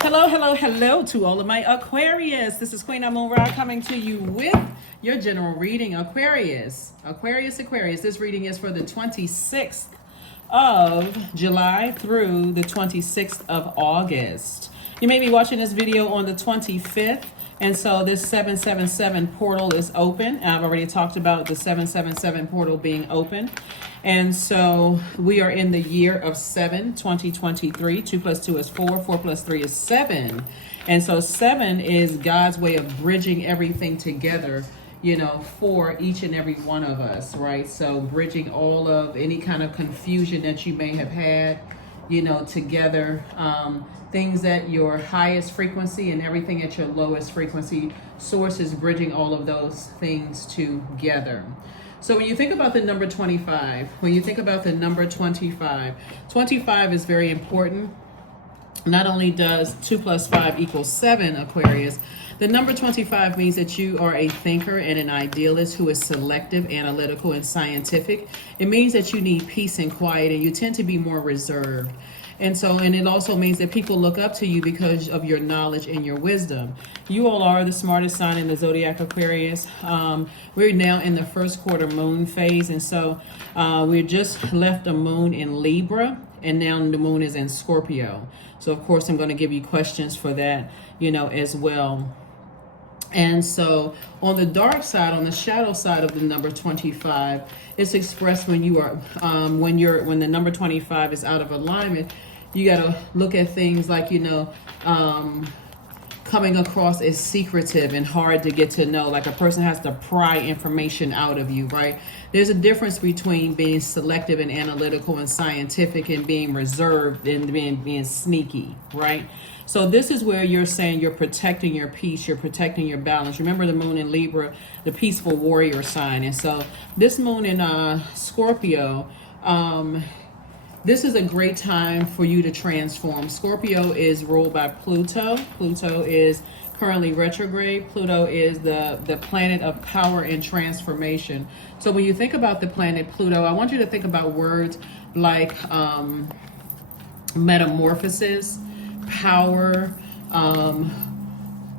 Hello, hello, hello to all of my Aquarius. This is Queen Amun Ra coming to you with your general reading. Aquarius, Aquarius, Aquarius. This reading is for the 26th of July through the 26th of August. You may be watching this video on the 25th. And so this 777 portal is open. I've already talked about the 777 portal being open. And so we are in the year of 7, 2023. 2 plus 2 is 4. 4 plus 3 is 7. And so 7 is God's way of bridging everything together, for each and every one of us, right? So bridging all of any kind of confusion that you may have had, together, things at your highest frequency and everything at your lowest frequency. Source is bridging all of those things together. So when you think about the number 25, 25 is very important. Not only does 2 plus 5 equals 7, Aquarius, the number 25 means that you are a thinker and an idealist who is selective, analytical, and scientific. It means that you need peace and quiet, and you tend to be more reserved. And it also means that people look up to you because of your knowledge and your wisdom. You all are the smartest sign in the Zodiac, Aquarius. We're now in the first quarter moon phase. And so we just left a moon in Libra, and now the moon is in Scorpio. So, of course, I'm going to give you questions for that, as well. And so on the dark side, on the shadow side of the number 25, it's expressed when you are, when the number 25 is out of alignment. You got to look at things like, coming across as secretive and hard to get to know, like a person has to pry information out of you, right? There's a difference between being selective and analytical and scientific and being reserved and being sneaky, right? So this is where you're saying you're protecting your peace, you're protecting your balance. Remember the moon in Libra, the peaceful warrior sign. And so this moon in Scorpio, this is a great time for you to transform. Scorpio is ruled by Pluto. Pluto is currently retrograde. Pluto is the planet of power and transformation. So when you think about the planet Pluto, I want you to think about words like metamorphosis, power,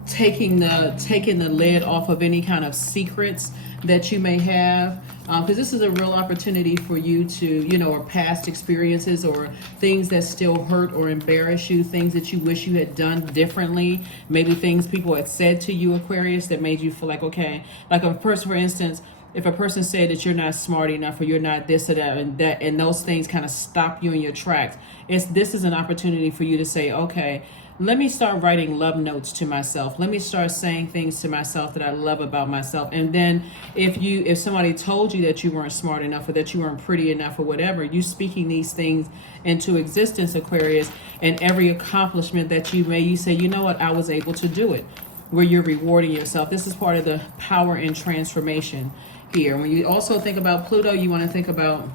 taking the lid off of any kind of secrets that you may have, because this is a real opportunity for you to, or past experiences or things that still hurt or embarrass you, things that you wish you had done differently, maybe things people had said to you, Aquarius, that made you feel like, okay, like a person, for instance, if a person said that you're not smart enough or you're not this or that, and those things kind of stop you in your tracks, this is an opportunity for you to say, okay, let me start writing love notes to myself. Let me start saying things to myself that I love about myself. And then if somebody told you that you weren't smart enough or that you weren't pretty enough or whatever, you speaking these things into existence, Aquarius, and every accomplishment that you say, you know what, I was able to do it, where you're rewarding yourself. This is part of the power and transformation here. When you also think about Pluto, you want to think about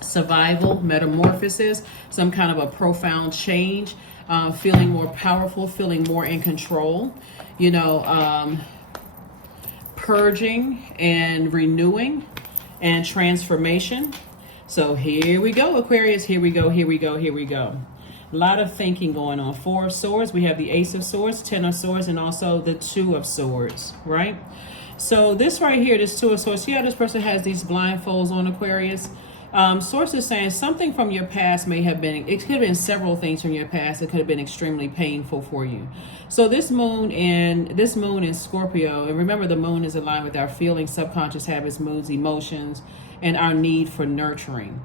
survival, metamorphosis, some kind of a profound change, feeling more powerful, feeling more in control, purging and renewing and transformation. So here we go, Aquarius. Here we go. A lot of thinking going on. 4 of Swords. We have the Ace of Swords, 10 of Swords, and also the 2 of Swords, right? So this right here, this 2 of Swords, see how this person has these blindfolds on, Aquarius? Source is saying something from your past may have been, it could have been several things from your past that could have been extremely painful for you. So this moon in Scorpio, and remember the moon is aligned with our feelings, subconscious habits, moods, emotions, and our need for nurturing.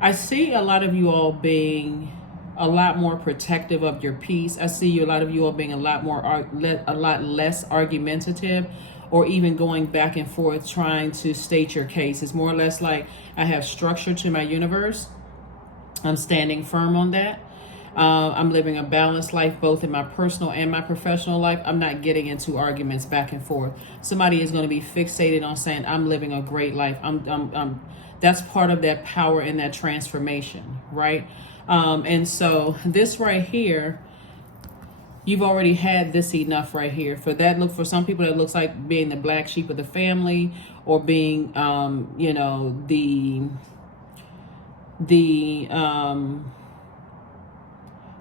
I see a lot of you all being a lot more protective of your peace. I see a lot of you all being a lot less argumentative, or even going back and forth trying to state your case. It's more or less like I have structure to my universe. I'm standing firm on that. I'm living a balanced life, both in my personal and my professional life. I'm not getting into arguments back and forth. Somebody is going to be fixated on saying, I'm living a great life. That's part of that power and that transformation, right? And so this right here, you've already had this enough right here. For some people, that looks like being the black sheep of the family, or being, the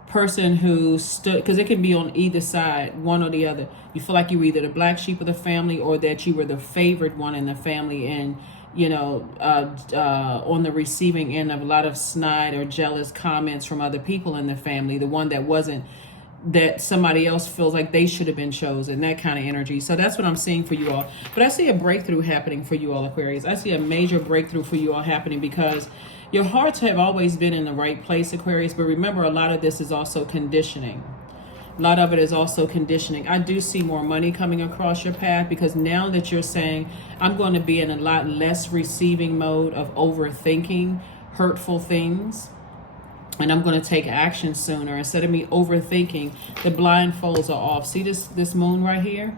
person who stood, because it can be on either side, one or the other. You feel like you were either the black sheep of the family or that you were the favored one in the family, and on the receiving end of a lot of snide or jealous comments from other people in the family, the one that wasn't, that somebody else feels like they should have been chosen, that kind of energy. So that's what I'm seeing for you all. But I see a breakthrough happening for you all, Aquarius. I see a major breakthrough for you all happening because your hearts have always been in the right place, Aquarius. But remember, a lot of this is also conditioning. A lot of it is also conditioning. I do see more money coming across your path because now that you're saying, I'm going to be in a lot less receiving mode of overthinking hurtful things, and I'm going to take action sooner. Instead of me overthinking, the blindfolds are off. See this moon right here?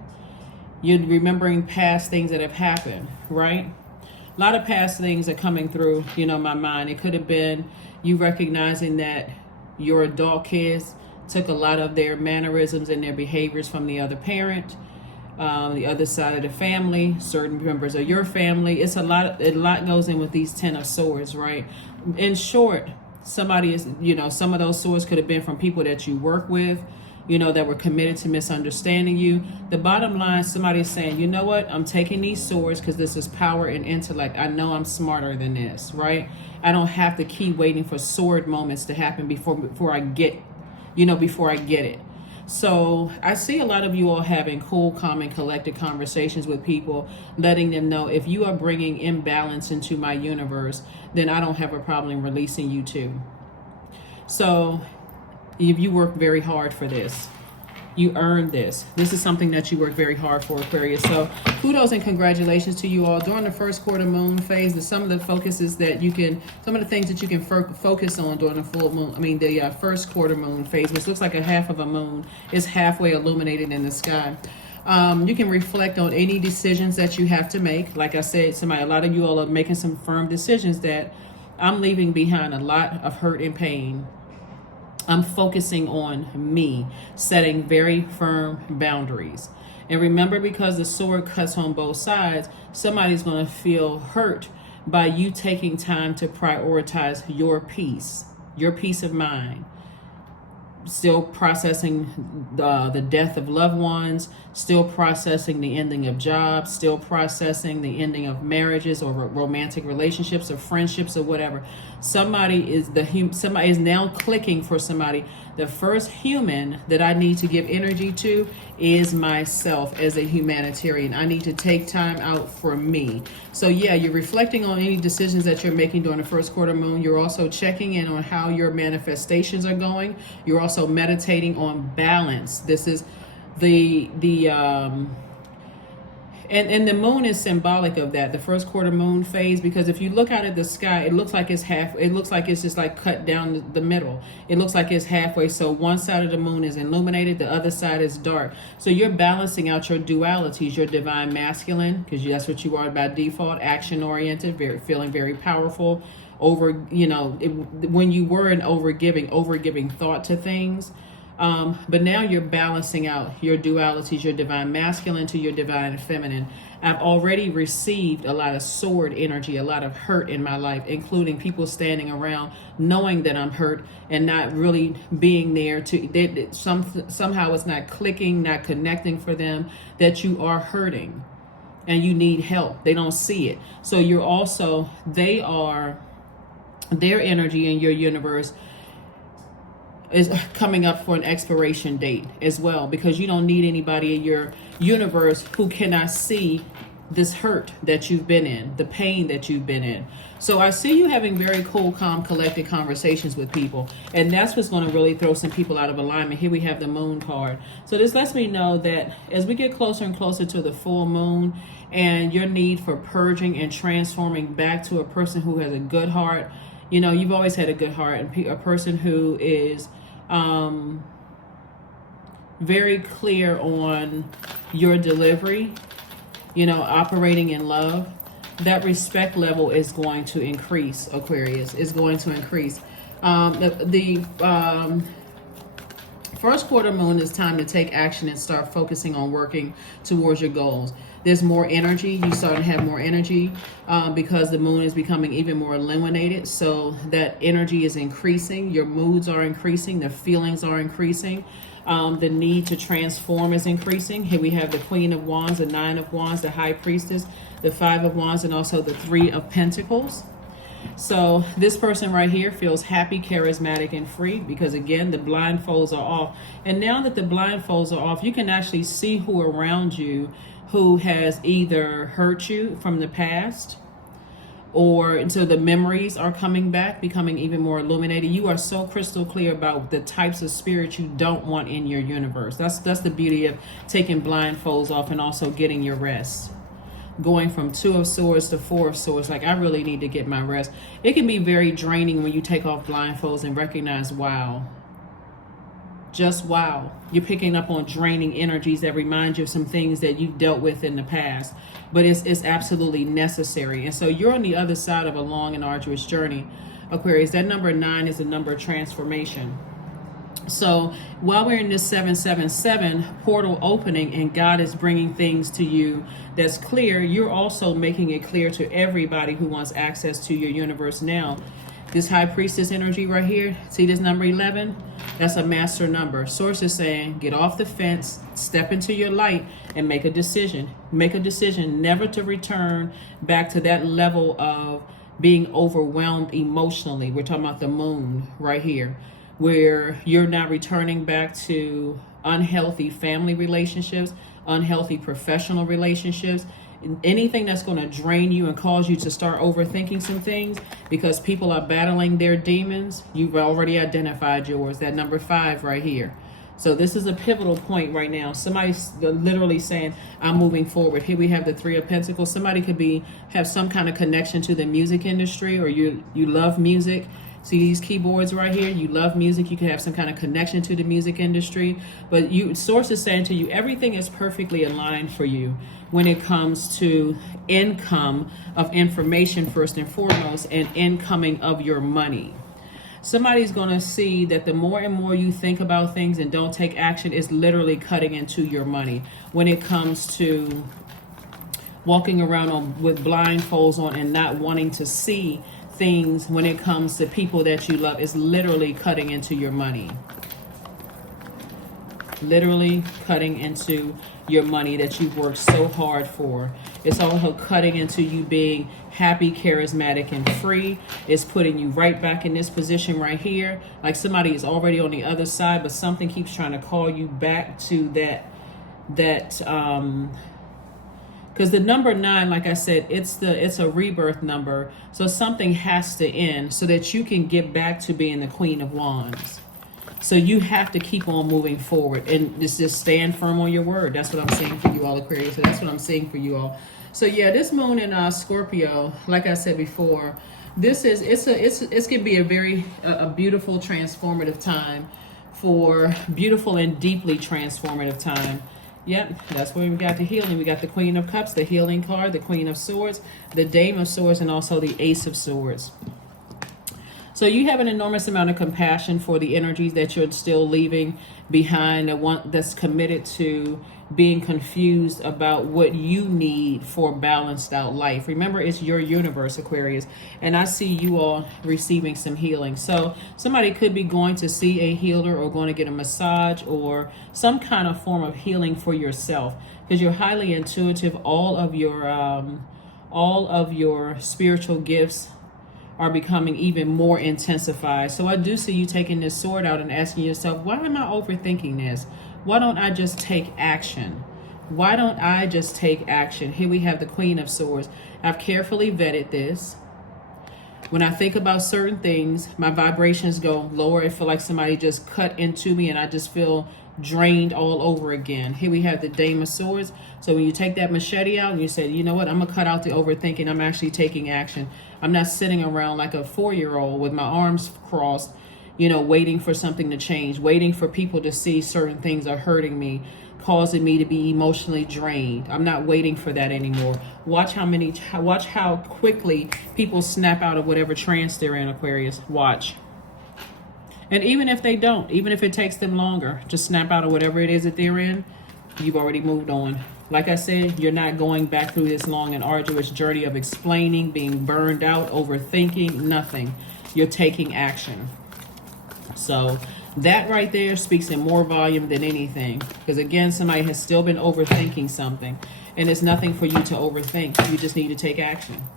You're remembering past things that have happened, right? A lot of past things are coming through, my mind. It could have been you recognizing that your adult kids took a lot of their mannerisms and their behaviors from the other parent, the other side of the family, certain members of your family. It's a lot goes in with these 10 of swords, right? In short, somebody is, some of those swords could have been from people that you work with, that were committed to misunderstanding you. The bottom line, somebody is saying, you know what, I'm taking these swords because this is power and intellect. I know I'm smarter than this, right? I don't have to keep waiting for sword moments to happen before I get it. So I see a lot of you all having cool, calm, and collected conversations with people, letting them know if you are bringing imbalance into my universe, then I don't have a problem releasing you too. So if you work very hard for this, you earned this. This is something that you work very hard for, Aquarius. So kudos and congratulations to you all. During the first quarter moon phase, some of the things that you can focus on during the full moon, the first quarter moon phase, which looks like a half of a moon, is halfway illuminated in the sky. You can reflect on any decisions that you have to make. Like I said, a lot of you all are making some firm decisions that I'm leaving behind a lot of hurt and pain. I'm focusing on me, setting very firm boundaries. And remember, because the sword cuts on both sides, somebody's going to feel hurt by you taking time to prioritize your peace of mind. Still processing the death of loved ones, still processing the ending of jobs, still processing the ending of marriages or romantic relationships or friendships or whatever. Somebody is now clicking for somebody. The first human that I need to give energy to is myself as a humanitarian. I need to take time out for me. So yeah, you're reflecting on any decisions that you're making during the first quarter moon. You're also checking in on how your manifestations are going. You're also meditating on balance. This is and the moon is symbolic of that, the first quarter moon phase, because if you look out at the sky, it looks like it's just like cut down the middle. It looks like it's halfway. So one side of the moon is illuminated, the other side is dark. So you're balancing out your dualities, your divine masculine, because that's what you are by default, action oriented, feeling very powerful, when you were an overgiving thought to things. But now you're balancing out your dualities, your divine masculine to your divine feminine. I've already received a lot of sword energy, a lot of hurt in my life, including people standing around knowing that I'm hurt and not really being there somehow it's not clicking, not connecting for them that you are hurting and you need help. They don't see it. So their energy in your universe is coming up for an expiration date as well, because you don't need anybody in your universe who cannot see this hurt that you've been in, the pain that you've been in. So I see you having very cool, calm, collected conversations with people, and that's what's going to really throw some people out of alignment. Here we have the moon card. So this lets me know that as we get closer and closer to the full moon and your need for purging and transforming back to a person who has a good heart, you've always had a good heart, and a person who is very clear on your delivery, operating in love, that respect level is going to increase, Aquarius, is going to increase. The first quarter moon is time to take action and start focusing on working towards your goals. There's more energy. You start to have more energy because the moon is becoming even more illuminated. So that energy is increasing. Your moods are increasing. The feelings are increasing. The need to transform is increasing. Here we have the Queen of Wands, the Nine of Wands, the High Priestess, the Five of Wands, and also the Three of Pentacles. So this person right here feels happy, charismatic, and free because, again, the blindfolds are off. And now that the blindfolds are off, you can actually see who around you who has either hurt you from the past, or until the memories are coming back, becoming even more illuminated. You are so crystal clear about the types of spirit you don't want in your universe. That's the beauty of taking blindfolds off and also getting your rest. Going from Two of Swords to Four of Swords, like, I really need to get my rest. It can be very draining when you take off blindfolds and recognize, wow, just wow, you're picking up on draining energies that remind you of some things that you dealt with in the past. But it's absolutely necessary. And so you're on the other side of a long and arduous journey, Aquarius. That number 9 is a number of transformation. So while we're in this 777 portal opening and God is bringing things to you that's clear, you're also making it clear to everybody who wants access to your universe now. This High Priestess energy right here, see this number 11? That's a master number. Source is saying, get off the fence, step into your light, and make a decision. Make a decision never to return back to that level of being overwhelmed emotionally. We're talking about the moon right here, where you're not returning back to unhealthy family relationships, unhealthy professional relationships, anything that's going to drain you and cause you to start overthinking some things because people are battling their demons. You've already identified yours, that number 5 right here. So this is a pivotal point right now. Somebody's literally saying, I'm moving forward. Here we have the Three of Pentacles. Somebody could have some kind of connection to the music industry, or you love music. See these keyboards right here? You love music. You can have some kind of connection to the music industry. But Source is saying to you, everything is perfectly aligned for you when it comes to income of information first and foremost, and incoming of your money. Somebody's going to see that the more and more you think about things and don't take action, is literally cutting into your money when it comes to walking around with blindfolds on and not wanting to see things. When it comes to people that you love, is literally cutting into your money. Literally cutting into your money that you've worked so hard for. It's also cutting into you being happy, charismatic, and free. It's putting you right back in this position right here. Like somebody is already on the other side, but something keeps trying to call you back to that because the number 9, like I said, it's a rebirth number. So something has to end so that you can get back to being the Queen of Wands. So you have to keep on moving forward and just stand firm on your word. That's what I'm saying for you all, Aquarius. So that's what I'm saying for you all. So yeah, this moon in Scorpio, like I said before, it's gonna be a beautiful, transformative time, for beautiful and deeply transformative time. Yep, that's where we got the healing. We got the Queen of Cups, the healing card, the Queen of Swords, the Dame of Swords, and also the Ace of Swords. So you have an enormous amount of compassion for the energies that you're still leaving behind, that's committed to being confused about what you need for a balanced out life. Remember, it's your universe, Aquarius, and I see you all receiving some healing. So somebody could be going to see a healer, or going to get a massage, or some kind of form of healing for yourself, because you're highly intuitive. All of your spiritual gifts are becoming even more intensified. So I do see you taking this sword out and asking yourself, why am I overthinking this? Why don't I just take action? Why don't I just take action? Here we have the Queen of Swords. I've carefully vetted this. When I think about certain things, my vibrations go lower. I feel like somebody just cut into me and I just feel drained all over again. Here we have the Dame of Swords. So when you take that machete out and you say, you know what, I'm going to cut out the overthinking. I'm actually taking action. I'm not sitting around like a 4-year-old with my arms crossed, waiting for something to change, waiting for people to see certain things are hurting me, causing me to be emotionally drained. I'm not waiting for that anymore. Watch how quickly people snap out of whatever trance they're in, Aquarius. Watch. And even if they don't, even if it takes them longer to snap out of whatever it is that they're in, you've already moved on. Like I said, you're not going back through this long and arduous journey of explaining, being burned out, overthinking, nothing. You're taking action. So that right there speaks in more volume than anything. Because again, somebody has still been overthinking something. And it's nothing for you to overthink. You just need to take action.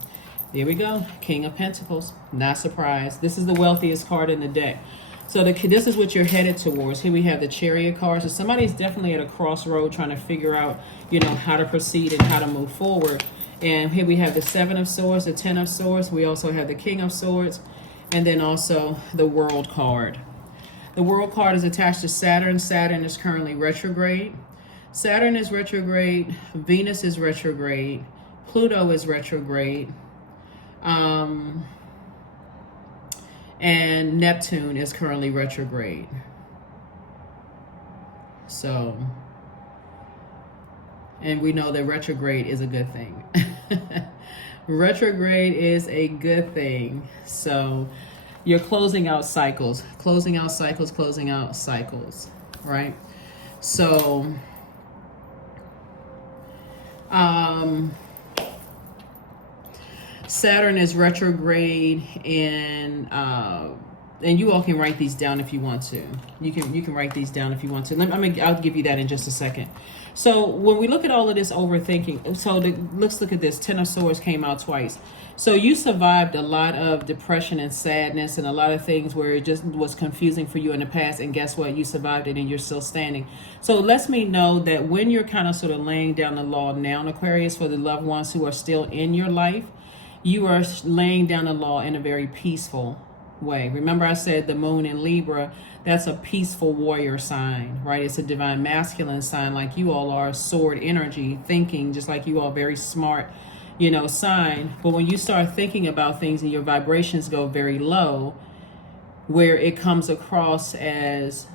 There we go. King of Pentacles. Not surprised. This is the wealthiest card in the deck. So this is what you're headed towards. Here we have the Chariot card. So somebody's definitely at a crossroad trying to figure out, how to proceed and how to move forward. And here we have the Seven of Swords, the Ten of Swords. We also have the King of Swords. And then also the World card. The World card is attached to Saturn. Saturn is currently retrograde. Saturn is retrograde. Venus is retrograde. Pluto is retrograde. And Neptune is currently retrograde. So, and we know that retrograde is a good thing. Retrograde is a good thing. So you're closing out cycles, right? So, Saturn is retrograde, and you all can write these down if you want to. You can write these down if you want to. I'll give you that in just a second. So when we look at all of this overthinking, let's look at this. Ten of Swords came out twice. So you survived a lot of depression and sadness and a lot of things where it just was confusing for you in the past. And guess what? You survived it and you're still standing. So it lets me know that when you're kind of sort of laying down the law now, Aquarius, for the loved ones who are still in your life, you are laying down the law in a very peaceful way. Remember I said the moon in Libra, that's a peaceful warrior sign, right? It's a divine masculine sign, like you all are, sword energy, thinking, just like you all, very smart, sign. But when you start thinking about things and your vibrations go very low, where it comes across as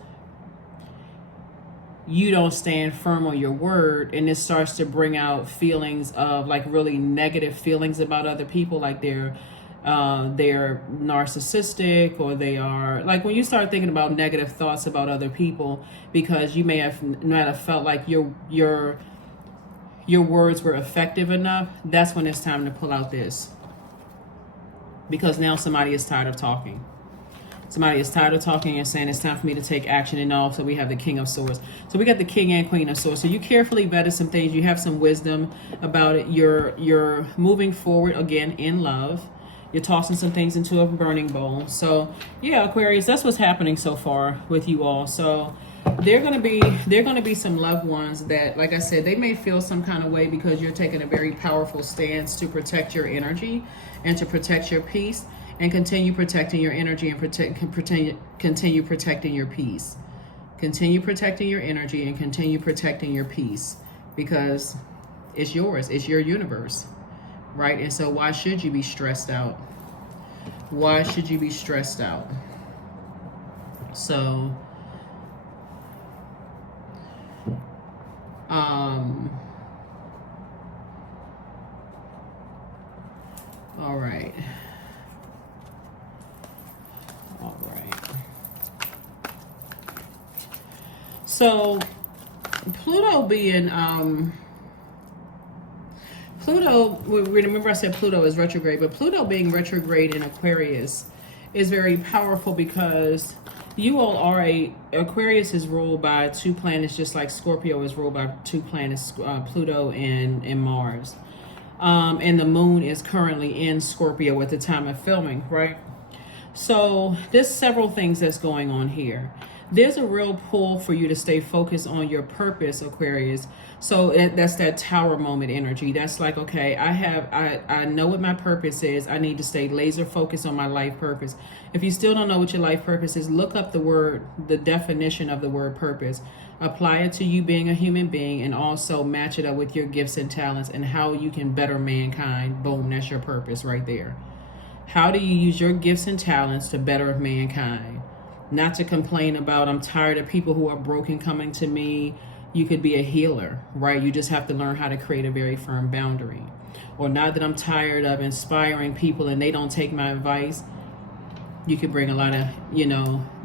you don't stand firm on your word, and it starts to bring out feelings of like really negative feelings about other people, like they're narcissistic, or they are like, when you start thinking about negative thoughts about other people because you may have not felt like your words were effective enough, that's when it's time to pull out this, because now somebody is tired of talking. Somebody is tired of talking and saying it's time for me to take action. And also we have the King of Swords. So we got the King and Queen of Swords. So you carefully vetted some things. You have some wisdom about it. You're moving forward again in love. You're tossing some things into a burning bowl. So yeah, Aquarius, that's what's happening so far with you all. So they're gonna be some loved ones that, like I said, they may feel some kind of way because you're taking a very powerful stance to protect your energy and to protect your peace. And continue protecting your energy and continue protecting your peace. Continue protecting your energy and continue protecting your peace, because it's yours. It's your universe, right? And so why should you be stressed out? Why should you be stressed out? So, all right. So Pluto being remember I said Pluto is retrograde, but Pluto being retrograde in Aquarius is very powerful, because you all are Aquarius is ruled by two planets, just like Scorpio is ruled by two planets, Pluto and Mars. And the moon is currently in Scorpio at the time of filming, right? So there's several things that's going on here. There's a real pull for you to stay focused on your purpose, Aquarius. So that's that tower moment energy. That's like, okay, I know what my purpose is. I need to stay laser focused on my life purpose. If you still don't know what your life purpose is, look up the definition of the word purpose. Apply it to you being a human being, and also match it up with your gifts and talents and how you can better mankind. Boom, that's your purpose right there. How do you use your gifts and talents to better mankind? Not to complain about, I'm tired of people who are broken coming to me. You could be a healer, right? You just have to learn how to create a very firm boundary. Or not that I'm tired of inspiring people and they don't take my advice. You could bring a lot of,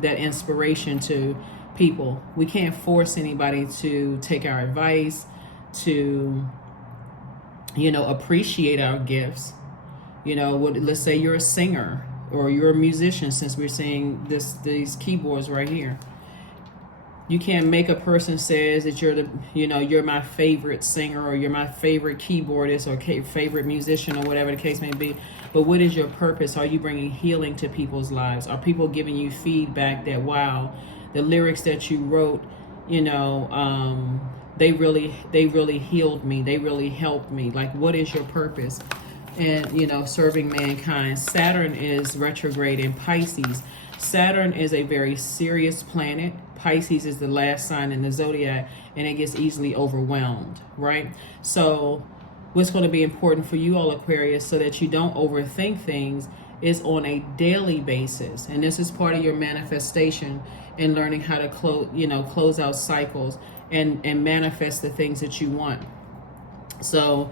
that inspiration to people. We can't force anybody to take our advice, to, you know, appreciate our gifts. You know, let's say you're a singer or you're a musician, since we're seeing these keyboards right here. You can't make a person says that you're you're my favorite singer or you're my favorite keyboardist or favorite musician or whatever the case may be. But what is your purpose? Are you bringing healing to people's lives? Are people giving you feedback that, wow, the lyrics that you wrote, you know, they really healed me. They really helped me. Like, what is your purpose? And, you know, serving mankind. Saturn is retrograde in Pisces. Saturn is a very serious planet. Pisces is the last sign in the zodiac, and it gets easily overwhelmed, right? So what's going to be important for you all, Aquarius, so that you don't overthink things, is on a daily basis. And this is part of your manifestation and learning how to close out cycles and manifest the things that you want. So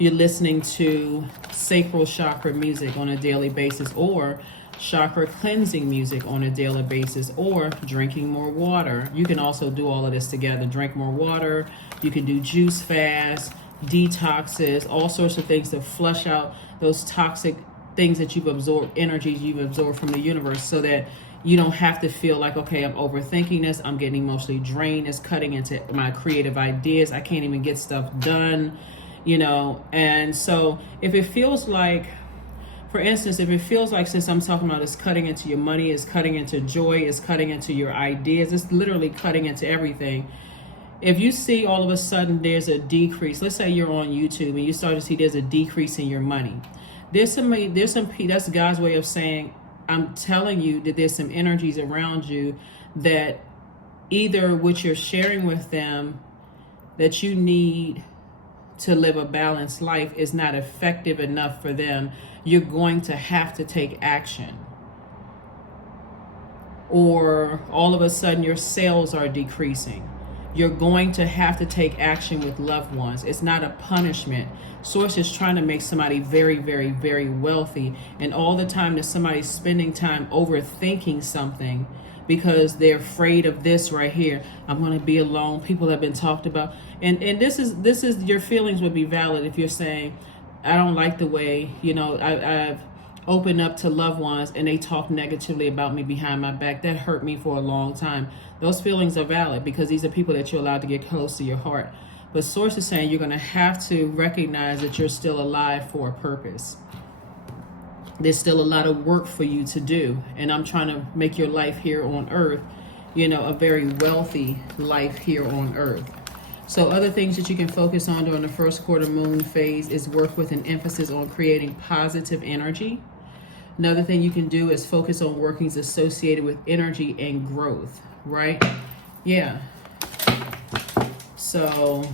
you're listening to sacral chakra music on a daily basis, or chakra cleansing music on a daily basis, or drinking more water. You can also do all of this together. Drink more water. You can do juice fast, detoxes, all sorts of things to flush out those toxic things that you've absorbed, energies you've absorbed from the universe, so that you don't have to feel like, okay, I'm overthinking this, I'm getting emotionally drained, it's cutting into my creative ideas, I can't even get stuff done, you know. And so if it feels like, for instance, if it feels like, since I'm talking about it's cutting into your money, it's cutting into joy, it's cutting into your ideas, it's literally cutting into everything. If you see all of a sudden there's a decrease, let's say you're on YouTube and you start to see there's a decrease in your money. That's God's way of saying, I'm telling you that there's some energies around you that either what you're sharing with them that you need to live a balanced life is not effective enough for them. You're going to have to take action. Or all of a sudden your sales are decreasing. You're going to have to take action with loved ones. It's not a punishment. Source is trying to make somebody very, very, very wealthy. And all the time that somebody's spending time overthinking something because they're afraid of this right here. I'm going to be alone. People have been talked about. And this is your feelings would be valid if you're saying, I don't like the way, I've opened up to loved ones and they talk negatively about me behind my back. That hurt me for a long time. Those feelings are valid because these are people that you're allowed to get close to your heart. But Source is saying you're going to have to recognize that you're still alive for a purpose. There's still a lot of work for you to do. And I'm trying to make your life here on earth, a very wealthy life here on earth. So other things that you can focus on during the first quarter moon phase is work with an emphasis on creating positive energy. Another thing you can do is focus on workings associated with energy and growth, right? Yeah. So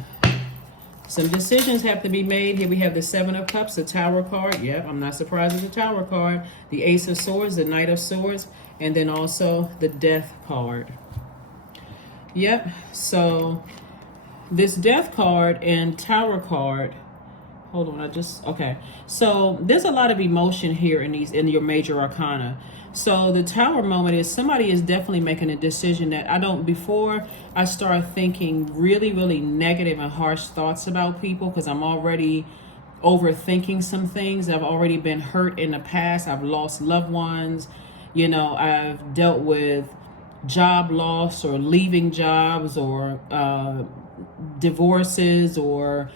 some decisions have to be made. Here we have the Seven of Cups, the Tower card. Yep, I'm not surprised it's the Tower card. The Ace of Swords, the Knight of Swords, and then also the Death card. Yep, so this Death card and Tower card, hold on, okay. So there's a lot of emotion here in your major arcana. So the Tower moment is somebody is definitely making a decision that before I start thinking really, really negative and harsh thoughts about people, because I'm already overthinking some things. I've already been hurt in the past. I've lost loved ones. I've dealt with job loss or leaving jobs or divorces or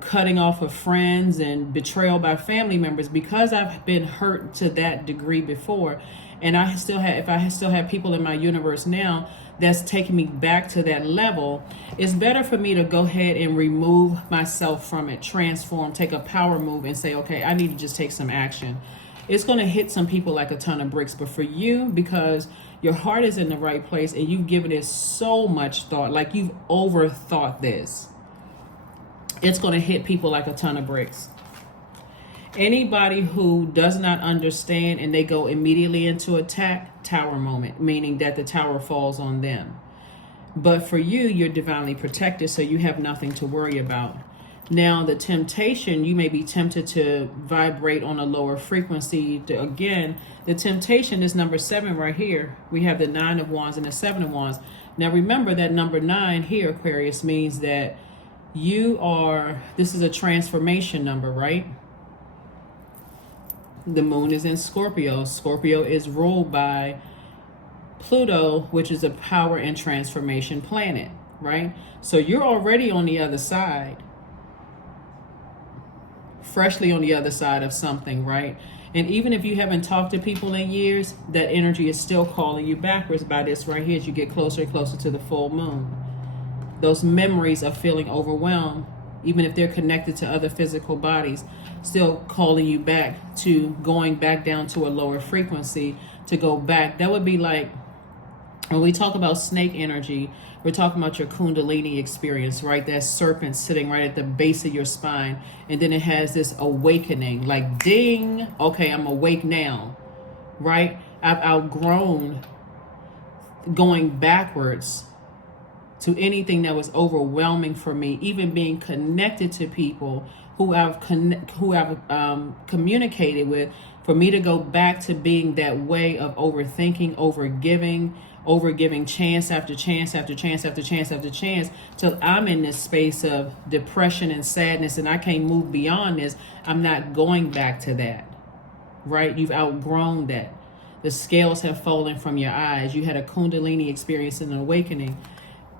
cutting off of friends and betrayal by family members, because I've been hurt to that degree before. And if I still have people in my universe now that's taking me back to that level, it's better for me to go ahead and remove myself from it, transform, take a power move and say, okay, I need to just take some action. It's going to hit some people like a ton of bricks, but for you, because your heart is in the right place and you've given it so much thought, like you've overthought this, it's going to hit people like a ton of bricks. Anybody who does not understand and they go immediately into attack, Tower moment, meaning that the tower falls on them. But for you, you're divinely protected, so you have nothing to worry about. Now, the temptation, you may be tempted to vibrate on a lower frequency. The temptation is number 7 right here. We have the 9 of Wands and the 7 of Wands. Now remember that number 9 here, Aquarius, means that this is a transformation number, right? The moon is in Scorpio. Scorpio is ruled by Pluto, which is a power and transformation planet, right? So you're already on the other side, freshly on the other side of something, right? And even if you haven't talked to people in years, that energy is still calling you backwards by this right here as you get closer and closer to the full moon. Those memories of feeling overwhelmed, even if they're connected to other physical bodies, still calling you back to going back down to a lower frequency, to go back. That would be like, when we talk about snake energy, we're talking about your Kundalini experience, right? That serpent sitting right at the base of your spine. And then it has this awakening, like ding, okay, I'm awake now, right? I've outgrown going backwards to anything that was overwhelming for me, even being connected to people who I've communicated with, for me to go back to being that way of overthinking, overgiving chance after chance after chance after chance after chance, till I'm in this space of depression and sadness and I can't move beyond this. I'm not going back to that, right? You've outgrown that. The scales have fallen from your eyes. You had a Kundalini experience and an awakening.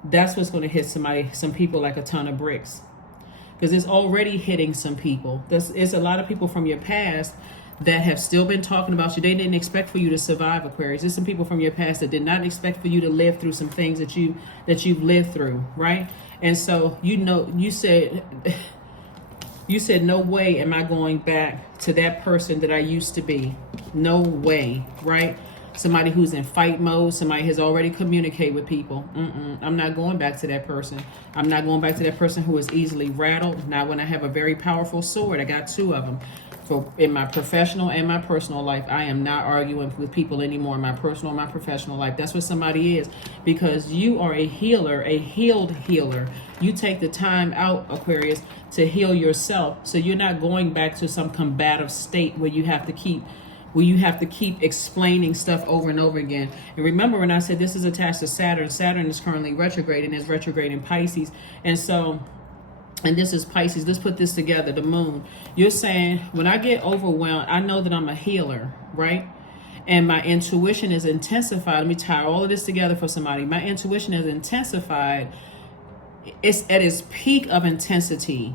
That's what's going to hit some people like a ton of bricks, because it's already hitting some people. It's a lot of people from your past that have still been talking about you. They didn't expect for you to survive, Aquarius. There's some people from your past that did not expect for you to live through some things that you've lived through, right? And so you said no way am I going back to that person that I used to be. No way, right? Somebody who's in fight mode, somebody has already communicated with people. I'm not going back to that person. I'm not going back to that person who is easily rattled. Not when I have a very powerful sword. I got 2 of them. In my professional and my personal life, I am not arguing with people anymore in my personal and my professional life. That's what somebody is, because you are a healer, a healed healer. You take the time out, Aquarius, to heal yourself. So you're not going back to some combative state where you have to keep explaining stuff over and over again. And remember when I said this is attached to Saturn, Saturn is currently retrograde and is retrograde in Pisces. And this is Pisces. Let's put this together, the moon. You're saying, when I get overwhelmed, I know that I'm a healer, right? And my intuition is intensified. Let me tie all of this together for somebody. My intuition is intensified. It's at its peak of intensity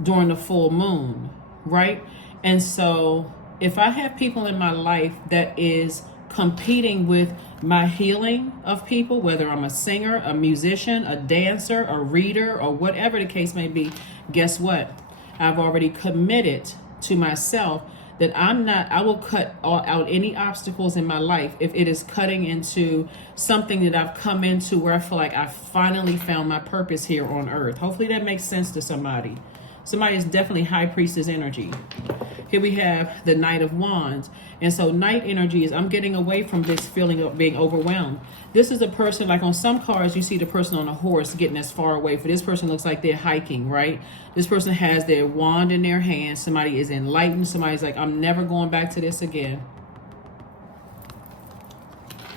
during the full moon, right? And so if I have people in my life that is competing with my healing of people, whether I'm a singer, a musician, a dancer, a reader, or whatever the case may be, guess what? I've already committed to myself that I will cut out any obstacles in my life if it is cutting into something that I've come into where I feel like I finally found my purpose here on earth. Hopefully that makes sense to somebody. Somebody is definitely high priestess energy. Here we have the Knight of Wands. And so night energy is, I'm getting away from this feeling of being overwhelmed. This is a person, like on some cards, you see the person on a horse getting as far away. For this person, looks like they're hiking, right? This person has their wand in their hand. Somebody is enlightened. Somebody's like, I'm never going back to this again.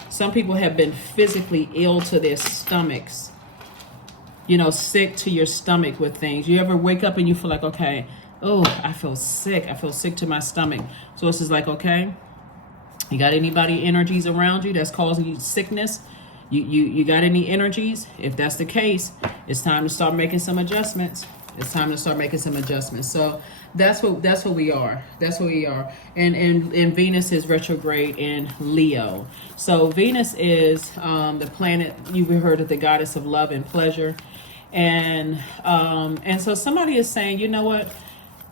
Some people have been physically ill to their stomachs. You know, sick to your stomach with things. You ever wake up and you feel like, okay, oh, I feel sick. I feel sick to my stomach. So it's just like, okay, you got anybody energies around you that's causing you sickness? You got any energies? If that's the case, it's time to start making some adjustments. It's time to start making some adjustments. So that's what we are. That's what we are. And Venus is retrograde in Leo. So Venus is the planet, you've heard of, the goddess of love and pleasure. And so somebody is saying, you know what?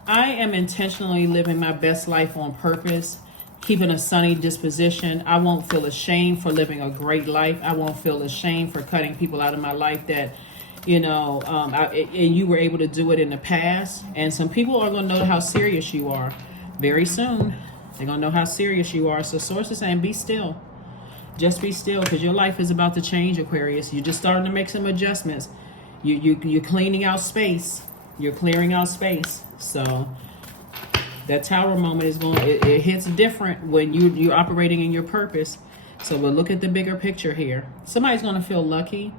I am intentionally living my best life on purpose, keeping a sunny disposition. I won't feel ashamed for living a great life. I won't feel ashamed for cutting people out of my life that, you know, and you were able to do it in the past. And some people are going to know how serious you are very soon. They're going to know how serious you are. So source is saying, be still. Just be still, because your life is about to change, Aquarius. You're just starting to make some adjustments. You're cleaning out space. You're clearing out space. So that tower moment is it hits different when you're operating in your purpose. So we'll look at the bigger picture here. Somebody's going to feel lucky,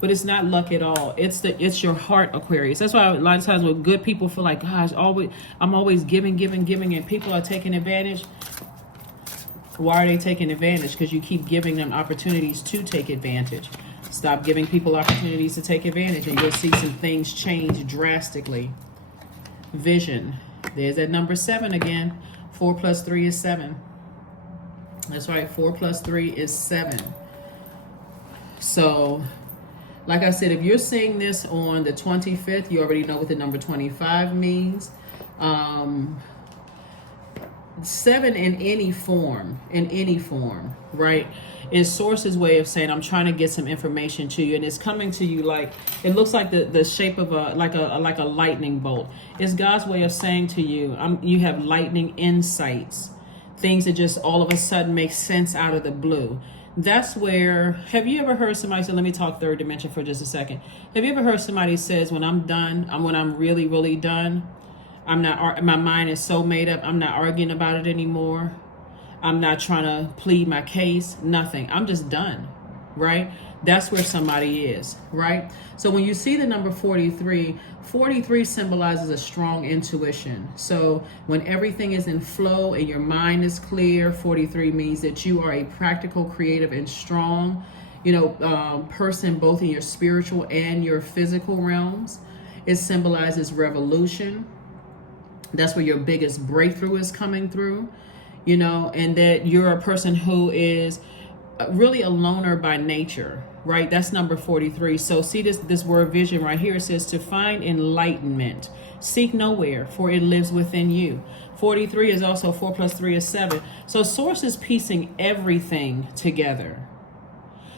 but it's not luck at all. It's your heart, Aquarius. That's why a lot of times when good people feel like, gosh, I'm always giving, and people are taking advantage. Why are they taking advantage? Because you keep giving them opportunities to take advantage. Stop giving people opportunities to take advantage, and you'll see some things change drastically. Vision. There's that number 7 again. 4 plus 3 is 7. That's right. 4 plus 3 is 7. So, like I said, if you're seeing this on the 25th, you already know what the number 25 means. 7 in any form, right, is Source's way of saying, I'm trying to get some information to you, and it's coming to you like, it looks like the shape of a lightning bolt. It's God's way of saying to you, you have lightning insights, things that just all of a sudden make sense out of the blue. That's where, have you ever heard somebody say, let me talk third dimension for just a second. Have you ever heard somebody says, when I'm done, when I'm really, really done, my mind is so made up, I'm not arguing about it anymore. I'm not trying to plead my case, nothing. I'm just done, right? That's where somebody is, right? So when you see the number 43, 43 symbolizes a strong intuition. So when everything is in flow and your mind is clear, 43 means that you are a practical, creative, and strong, person, both in your spiritual and your physical realms. It symbolizes revolution. That's where your biggest breakthrough is coming through, and that you're a person who is really a loner by nature, right? That's number 43. So see this word vision right here. It says to find enlightenment. Seek nowhere, for it lives within you. 43 is also 4 plus 3 is 7. So Source is piecing everything together.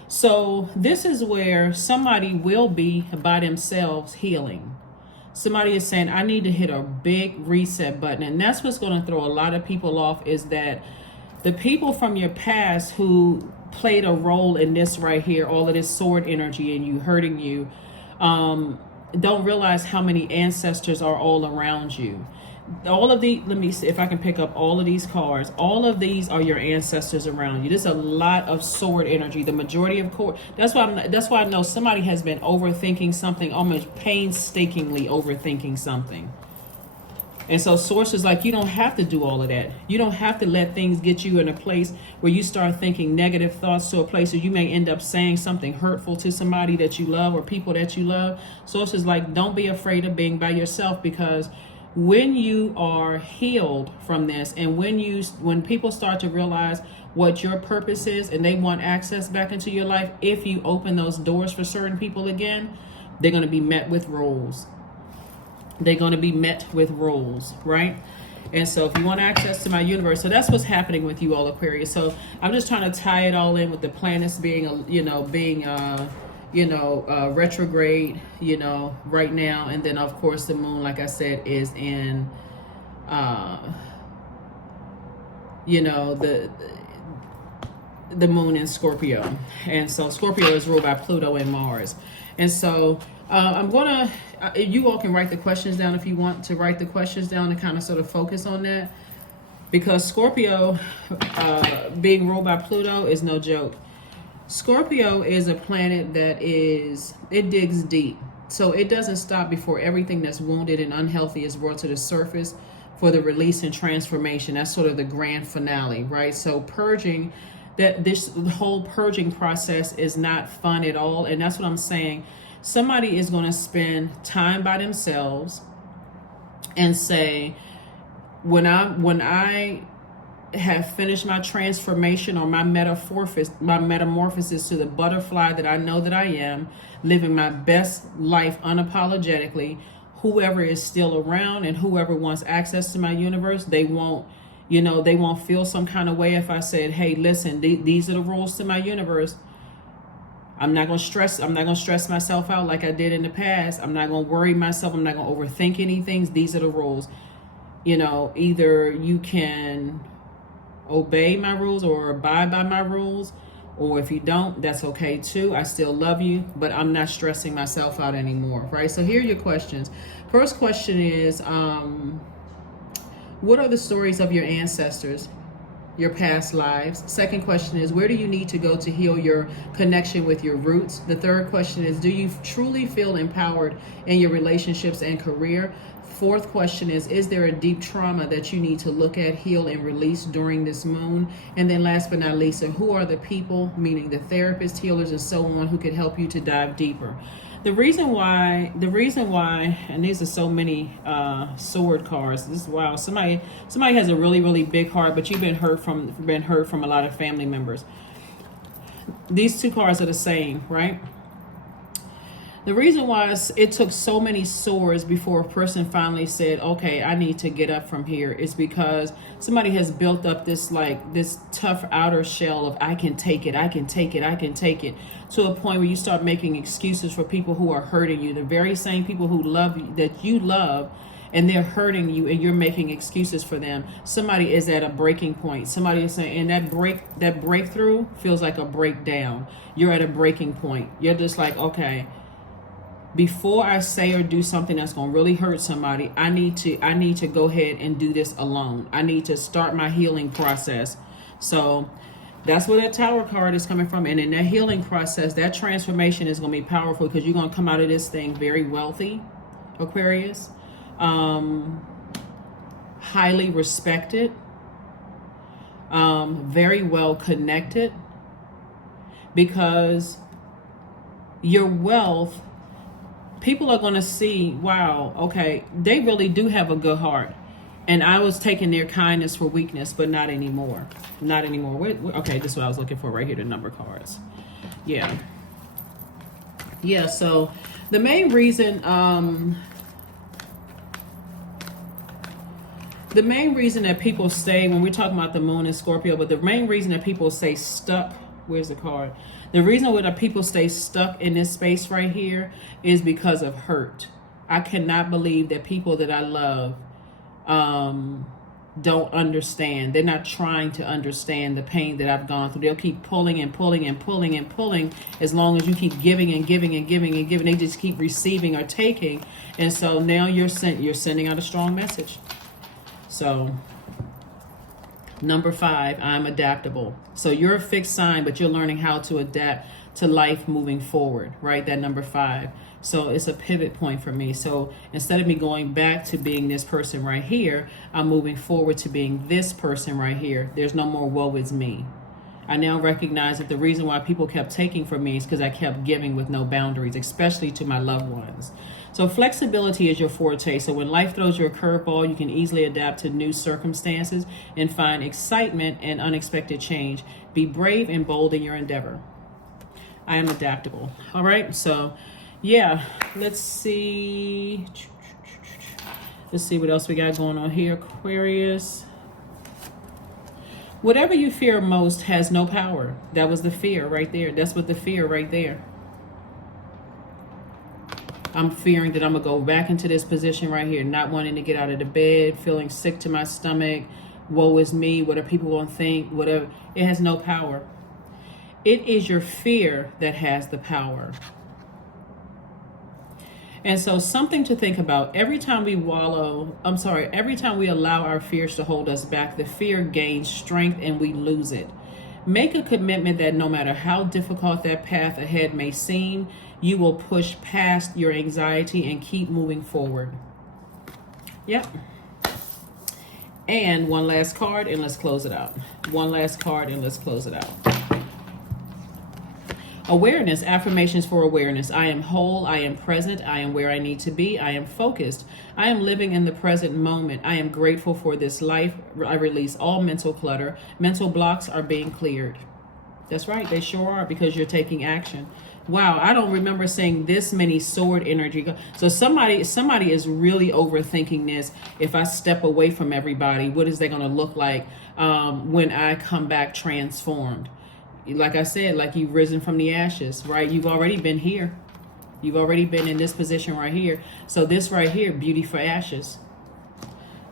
So this is where somebody will be by themselves healing. Somebody is saying, I need to hit a big reset button. And that's what's going to throw a lot of people off, is that the people from your past who played a role in this right here, all of this sword energy and you hurting you, don't realize how many ancestors are all around you. All of the, let me see if I can pick up all of these cards. All of these are your ancestors around you. There's a lot of sword energy. The majority of that's why I know somebody has been overthinking something, almost painstakingly overthinking something. And so Source is like, you don't have to do all of that. You don't have to let things get you in a place where you start thinking negative thoughts, to a place where you may end up saying something hurtful to somebody that you love or people that you love. Source is like, don't be afraid of being by yourself, because when you are healed from this, and when people start to realize what your purpose is and they want access back into your life, if you open those doors for certain people again, they're going to be met with rules. They're going to be met with rules, right? And so if you want access to my universe, so that's what's happening with you all, Aquarius. So I'm just trying to tie it all in with the planets being retrograde, right now. And then of course the moon, like I said, is in, the moon in Scorpio. And so Scorpio is ruled by Pluto and Mars. And so you all can write the questions down if you want to write the questions down and kind of sort of focus on that. Because Scorpio, being ruled by Pluto, is no joke. Scorpio is a planet that it digs deep. So it doesn't stop before everything that's wounded and unhealthy is brought to the surface for the release and transformation. That's sort of the grand finale, right? So purging, this whole purging process is not fun at all. And that's what I'm saying. Somebody is going to spend time by themselves and say, when I have finished my transformation or my metamorphosis to the butterfly that I know that I am, living my best life unapologetically, whoever is still around and whoever wants access to my universe, they won't feel some kind of way if I said, hey, listen, these are the rules to my universe. I'm not going to stress myself out like I did in the past. I'm not going to worry myself. I'm not going to overthink anything. These are the rules. Either you can obey my rules or abide by my rules, or if you don't, that's okay too. I still love you, but I'm not stressing myself out anymore, right? So here are your questions. First question is, what are the stories of your ancestors? your past lives. Second question is, where do you need to go to heal your connection with your roots? The third question is, do you truly feel empowered in your relationships and career? Fourth question is there a deep trauma that you need to look at, heal, and release during this moon? And then last but not least, who are the people, meaning the therapists, healers, and so on, who could help you to dive deeper? The reason why, and these are so many sword cards. This is wow. Somebody has a really, really big heart, but you've been hurt from a lot of family members. These two cards are the same, right? The reason why it took so many swords before a person finally said, okay, I need to get up from here, is because somebody has built up this tough outer shell of I can take it, to a point where you start making excuses for people who are hurting you, the very same people who love you, that you love, and they're hurting you, and you're making excuses for them. Somebody is at a breaking point. Somebody is saying, and that breakthrough feels like a breakdown. You're at a breaking point. You're just like, okay, before I say or do something that's going to really hurt somebody, I need to go ahead and do this alone. I need to start my healing process. So that's where that Tower card is coming from. And in that healing process, that transformation is going to be powerful, because you're going to come out of this thing very wealthy, Aquarius, highly respected, very well connected, because your wealth, people are going to see, wow, okay, they really do have a good heart. And I was taking their kindness for weakness, but not anymore. Not anymore. Okay, this is what I was looking for right here, the number cards. Yeah. Yeah, so the main reason that people stay, when we're talking about the moon and Scorpio, but the main reason that people stay stuck, where's the card? The reason why the people stay stuck in this space right here is because of hurt. I cannot believe that people that I love don't understand. They're not trying to understand the pain that I've gone through. They'll keep pulling and pulling and pulling and pulling as long as you keep giving and giving and giving and giving. They just keep receiving or taking. And so now you're sending out a strong message. So number 5, I'm adaptable. So you're a fixed sign, but you're learning how to adapt to life moving forward, right? That number 5. So it's a pivot point for me. So instead of me going back to being this person right here, I'm moving forward to being this person right here. There's no more woe is me. I now recognize that the reason why people kept taking from me is because I kept giving with no boundaries, especially to my loved ones. So flexibility is your forte. So when life throws you a curveball, you can easily adapt to new circumstances and find excitement and unexpected change. Be brave and bold in your endeavor. I am adaptable. All right. So yeah, let's see. Let's see what else we got going on here. Aquarius. Whatever you fear most has no power. That was the fear right there. That's what the fear right there. I'm fearing that I'm going to go back into this position right here, not wanting to get out of the bed, feeling sick to my stomach. Woe is me. What are people going to think? Whatever. It has no power. It is your fear that has the power. And so something to think about. Every time we every time we allow our fears to hold us back, the fear gains strength and we lose it. Make a commitment that no matter how difficult that path ahead may seem, you will push past your anxiety and keep moving forward. Yep. And one last card and let's close it out. One last card and let's close it out. Awareness, affirmations for awareness. I am whole, I am present, I am where I need to be, I am focused, I am living in the present moment, I am grateful for this life, I release all mental clutter, mental blocks are being cleared. That's right, they sure are, because you're taking action. Wow, I don't remember seeing this many sword energy. So somebody is really overthinking this. If I step away from everybody, what is that going to look like when I come back transformed? Like I said, like you've risen from the ashes, right? You've already been here. You've already been in this position right here. So this right here, beauty for ashes.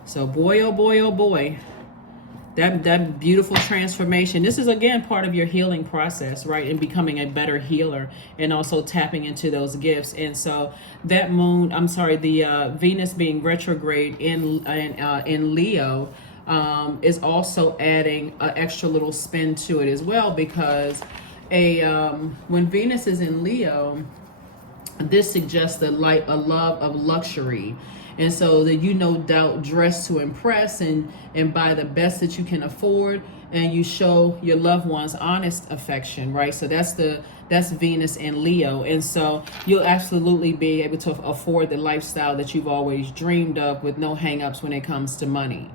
So boy, oh boy, oh boy. That beautiful transformation. This is, again, part of your healing process, right? And becoming a better healer and also tapping into those gifts. And so that moon, the Venus being retrograde in Leo, is also adding an extra little spin to it as well, because when Venus is in Leo, this suggests a love of luxury. And so that you no doubt dress to impress and buy the best that you can afford, and you show your loved ones honest affection, right? So that's Venus and Leo. And so you'll absolutely be able to afford the lifestyle that you've always dreamed of with no hangups when it comes to money.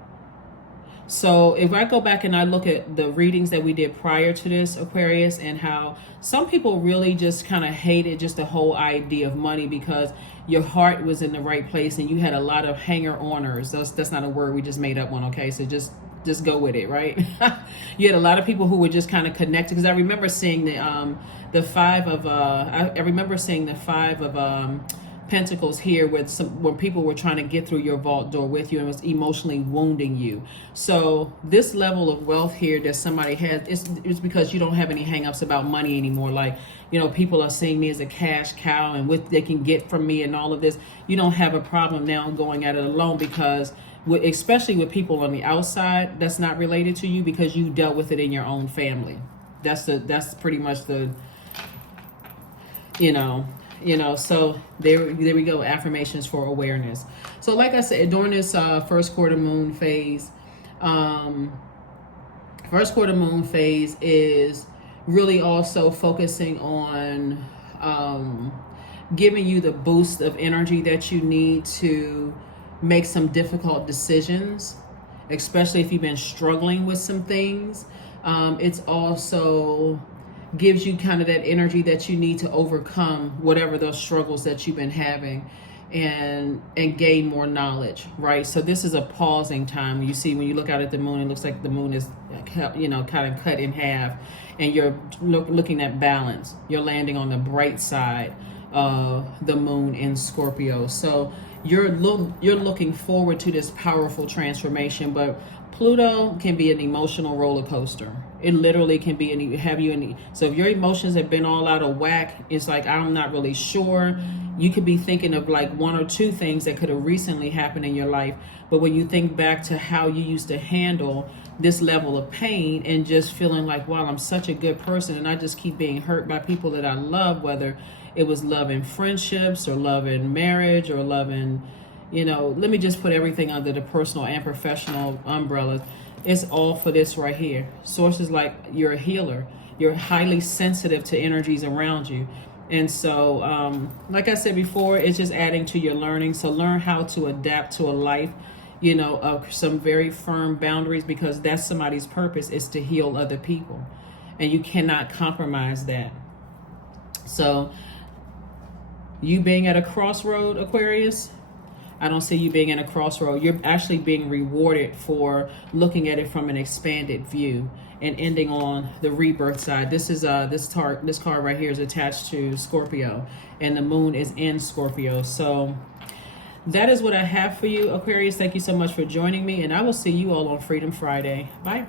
So if I go back and I look at the readings that we did prior to this, Aquarius, and how some people really just kind of hated just the whole idea of money because your heart was in the right place and you had a lot of hanger-oners. That's not a word, we just made up one, okay? So just go with it, right? You had a lot of people who were just kind of connected, because I remember seeing the five of I remember seeing the five of Pentacles here with when people were trying to get through your vault door with you and was emotionally wounding you. So this level of wealth here that somebody has, it's because you don't have any hangups about money anymore. Like, you know, people are seeing me as a cash cow and what they can get from me and all of this. You don't have a problem now going at it alone, because especially with people on the outside that's not related to you, because you dealt with it in your own family. That's pretty much the, you know, so there we go. Affirmations for awareness. So like I said, during this first quarter moon phase is really also focusing on giving you the boost of energy that you need to make some difficult decisions, especially if you've been struggling with some things. It's also gives you kind of that energy that you need to overcome whatever those struggles that you've been having, and gain more knowledge, right? So this is a pausing time. You see, when you look out at the moon, it looks like the moon is, you know, kind of cut in half, and you're looking at balance. You're landing on the bright side of the moon in Scorpio. So you're looking forward to this powerful transformation, but Pluto can be an emotional roller coaster. It literally can be so if your emotions have been all out of whack, it's like, I'm not really sure. You could be thinking of like one or two things that could have recently happened in your life. But when you think back to how you used to handle this level of pain and just feeling like, wow, I'm such a good person and I just keep being hurt by people that I love, whether it was love in friendships or love in marriage or love in, you know, let me just put everything under the personal and professional umbrella. It's all for this right here. Sources like you're a healer. You're highly sensitive to energies around you. And so, like I said before, it's just adding to your learning. So learn how to adapt to a life, you know, of some very firm boundaries, because that's somebody's purpose, is to heal other people. And you cannot compromise that. So you being at a crossroad, Aquarius, I don't see you being in a crossroad. You're actually being rewarded for looking at it from an expanded view and ending on the rebirth side. This is this card right here is attached to Scorpio, and the moon is in Scorpio. So that is what I have for you, Aquarius. Thank you so much for joining me, and I will see you all on Freedom Friday. Bye.